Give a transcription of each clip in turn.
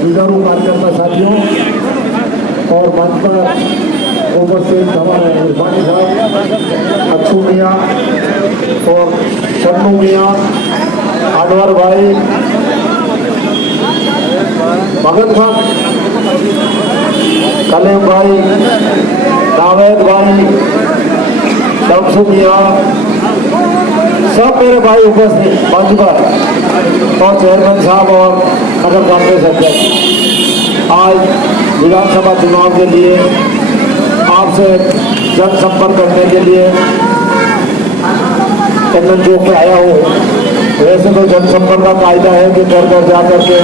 जुझारू कार्यकर्ता साथियों और मंच पर उपस्थित हमारे इरफानी साहब, अच्छू मियाँ और शन्नू मियाँ, अनवर भाई, भगत खान, कलीम भाई, नावेद भाई, शमसू मियाँ, सब मेरे भाई उपस्थित मंच पर और चेयरमैन साहब और नगर कांग्रेस अध्यक्ष, आज विधानसभा चुनाव के लिए आपसे जनसंपर्क करने के लिए चंदन चौक पे आया हूँ। वैसे तो जनसंपर्क का कायदा है कि घर घर जा करके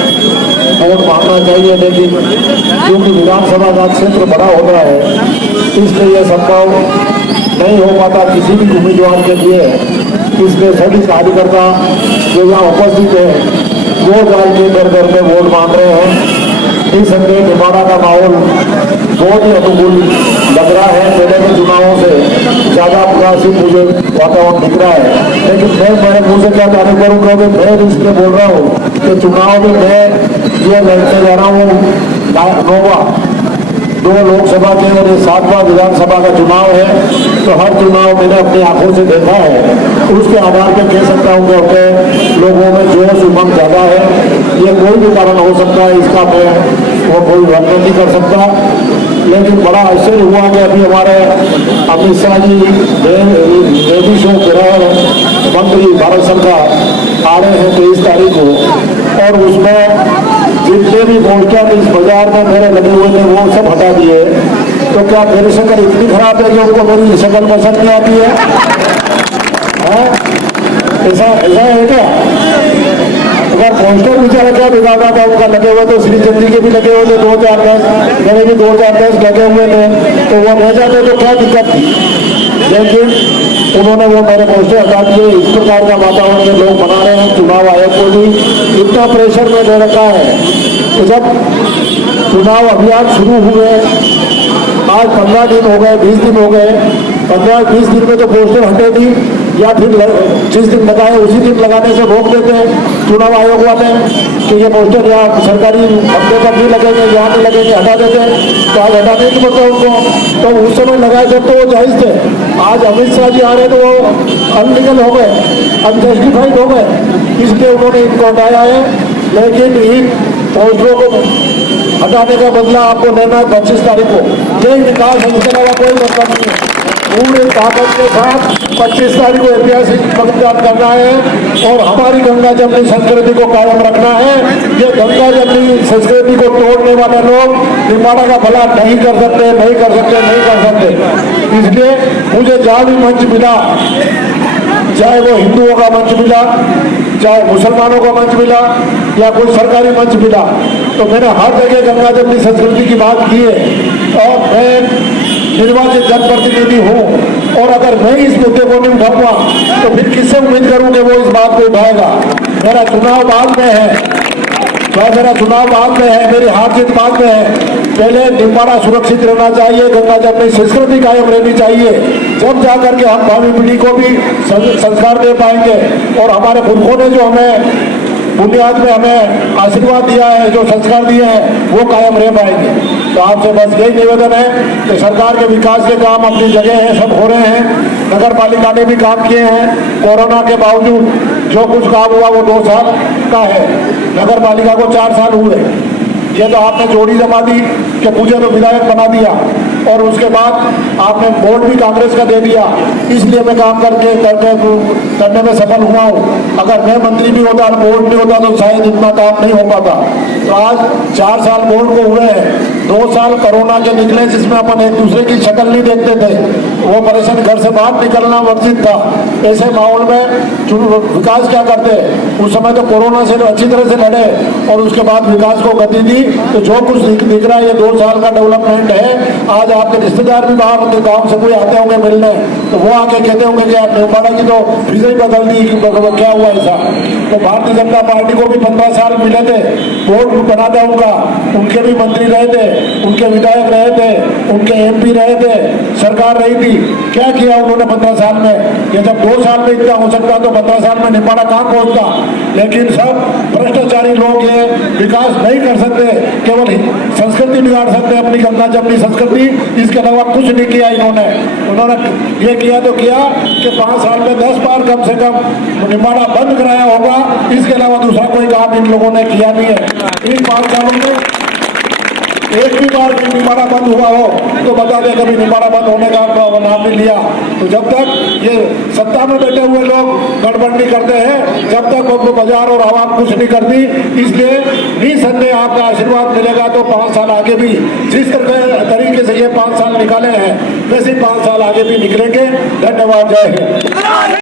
वोट मांगना चाहिए, लेकिन क्योंकि विधानसभा का क्षेत्र बड़ा हो रहा है इसलिए यह संभव नहीं हो पाता किसी भी उम्मीदवार के लिए। इसलिए सभी कार्यकर्ता जो यहाँ उपस्थित है वो जाके घर घर में वोट मांग रहे हैं। निसंदेह निमाड़ा का माहौल बहुत ही अनुकूल लग रहा है, पहले के चुनावों से ज्यादा प्रकाशित मुझे वातावरण दिख रहा है। लेकिन मैं मेरे मुंह से क्या तारीफ करूँ, क्योंकि मैं इसलिए बोल रहा हूँ कि चुनाव में मैं ये लड़ने जा रहा हूँ 2 लोकसभा के और 7वां विधानसभा का चुनाव है, तो हर चुनाव मैंने अपनी आंखों से देखा है। उसके आधार पर कह सकता हूँ कि लोगों में जोश उमंग ज्यादा है। ये कोई भी कारण हो सकता है, इसका मैं वो कोई वर्णन नहीं कर सकता। लेकिन बड़ा आश्चर्य हुआ कि अभी हमारे अमित शाह जी नेवी शो गृह मंत्री भारत सरकार आ रहे हैं 23 तारीख को, और उसमें जितने भी पोस्टर इस बाजार में मेरे लगे हुए थे वो सब हटा दिए। तो क्या मेरी शक्ल इतनी खराब है कि उनको मेरी शक्ल पसंद नहीं आती है? ऐसा है क्या? अगर पोस्टर बेचारा क्या बिगाड़ा था उनका लगे हुए, तो श्रीचंद जी के भी लगे हुए थे 2-4-10, मेरे भी 2-4-10 लगे हुए थे, तो वो रह जाते तो क्या दिक्कत थी। लेकिन उन्होंने वो मेरे पोस्टर हटा दिए। इस प्रकार का वातावरण में लोग बना रहे हैं। चुनाव आयोग को भी इतना प्रेशर में दे रखा है। तो जब चुनाव अभियान शुरू हुए, आज 15 दिन हो गए, 20 दिन हो गए, 15-20 दिन में तो पोस्टर हटे नहीं, या फिर जिस दिन लगाए उसी दिन लगाने से रोक देते हैं चुनाव आयोग वाले कि ये पोस्टर यहाँ सरकारी हफ्ते पर नहीं लगेंगे, यहाँ नहीं लगेंगे, हटा देते हैं। तो आज हटाने नहीं पड़ता उनको, तो उस समय लगाए जब तो वो जायज थे। आज अमित शाह जी आ रहे तो वो अनलीगल हो गए, अनजस्टिफाइड हो गए, इसलिए उन्होंने इनको हटाया है। लेकिन इन पोस्टरों को हटाने का बदला आपको लेना है 25 तारीख को। यही विकास है, इसके अलावा कोई मतलब नहीं है। पूरे ताकत के साथ 25 तारीख को ऐतिहासिक मतदान करना है और हमारी गंगा जमनी संस्कृति को कायम रखना है। ये गंगा जमनी संस्कृति को तोड़ने वाले लोग निमाड़ा का भला नहीं कर सकते। इसलिए मुझे जहाँ भी मंच मिला, चाहे वो हिंदुओं का मंच मिला, चाहे मुसलमानों का मंच मिला, या कोई सरकारी मंच मिला, तो मैंने हर जगह गंगा जमनी संस्कृति की बात की है। और मैं निर्वाचित जनप्रतिनिधि हूँ, और अगर मैं इस मुद्दे को नहीं उठाऊंगा तो फिर किससे उम्मीद करूँ कि वो इस बात को उठाएगा। मेरा चुनाव बाद में है, मेरी हार जीत बाद में है। पहले निमाड़ा सुरक्षित रहना चाहिए, गंगा जमनी संस्कृति कायम रहनी चाहिए, जब जाकर के हम भावी पीढ़ी को भी संस्कार दे पाएंगे। और हमारे पुरखों ने जो हमें बुनियाद में हमें आशीर्वाद दिया है, जो संस्कार दिए हैं, वो कायम रह पाएंगे। तो आपसे बस यही निवेदन है कि सरकार के विकास के काम अपनी जगह है, सब हो रहे हैं। नगर पालिका ने भी काम किए हैं। कोरोना के बावजूद जो कुछ काम हुआ वो 2 साल का है, नगर पालिका को 4 साल हुए। ये तो आपने जोड़ी जमा दी कि मुझे तो विधायक बना दिया, और उसके बाद आपने वोट भी कांग्रेस का दे दिया। इसलिए मैं काम करने में सफल हुआ हूँ। अगर मैं मंत्री भी होता, वोट नहीं होता, तो शायद इतना काम नहीं हो पाता। तो आज 4 साल वोट को हुए हैं, 2 साल साल कोरोना के निकले जिसमें अपन एक दूसरे की शक्ल नहीं देखते थे, वो परेशान, घर से बाहर निकलना वर्जित था। ऐसे माहौल में विकास क्या करते, उस समय तो कोरोना से अच्छी तरह से लड़े और उसके बाद विकास को गति दी। तो जो कुछ दिख रहा है ये 2 साल का डेवलपमेंट है। आज आपके रिश्तेदार भी बाहर होते, गाँव से कोई आते होंगे मिलने, तो वो आके कहते होंगे कि आप न्यूपाड़ा की तो फिजा ही बदल दी, क्या हुआ ऐसा। तो भारतीय जनता पार्टी को भी 15 साल मिले थे, बोर्ड बना था उनका, उनके भी मंत्री रहे थे, उनके विधायक रहे थे, उनके MP रहे थे, सरकार रही थी। क्या किया उन्होंने 15 साल में? ये जब 2 साल में इतना हो सकता तो 15 साल में निपाड़ा कहाँ पहुंचता। लेकिन सब भ्रष्टाचारी लोग ये विकास नहीं कर सकते, केवल संस्कृति बिगाड़ सकते अपनी गंगा जमनी संस्कृति, इसके अलावा कुछ नहीं किया इन्होंने। उन्होंने ये किया तो किया कि 5 साल में 10 बार कम से कम निपाड़ा बंद कराया होगा, इसके अलावा दूसरा कोई काम इन लोगों ने किया नहीं है। इन 5 सालों में एक भी बार निपाड़ा बंद हुआ हो तो बता दें, कभी निपाड़ा बंद होने का नाम नहीं लिया। तो जब तक ये सत्ता में बैठे हुए लोग गड़बड़ी करते हैं, जब तक वो बाजार और आवाम कुछ नहीं करती, इसलिए निसंदेह आपका आशीर्वाद मिलेगा तो 5 साल आगे भी जिस तरीके से ये 5 साल निकाले हैं वैसे 5 साल आगे भी निकलेंगे। धन्यवाद, जय हिंद।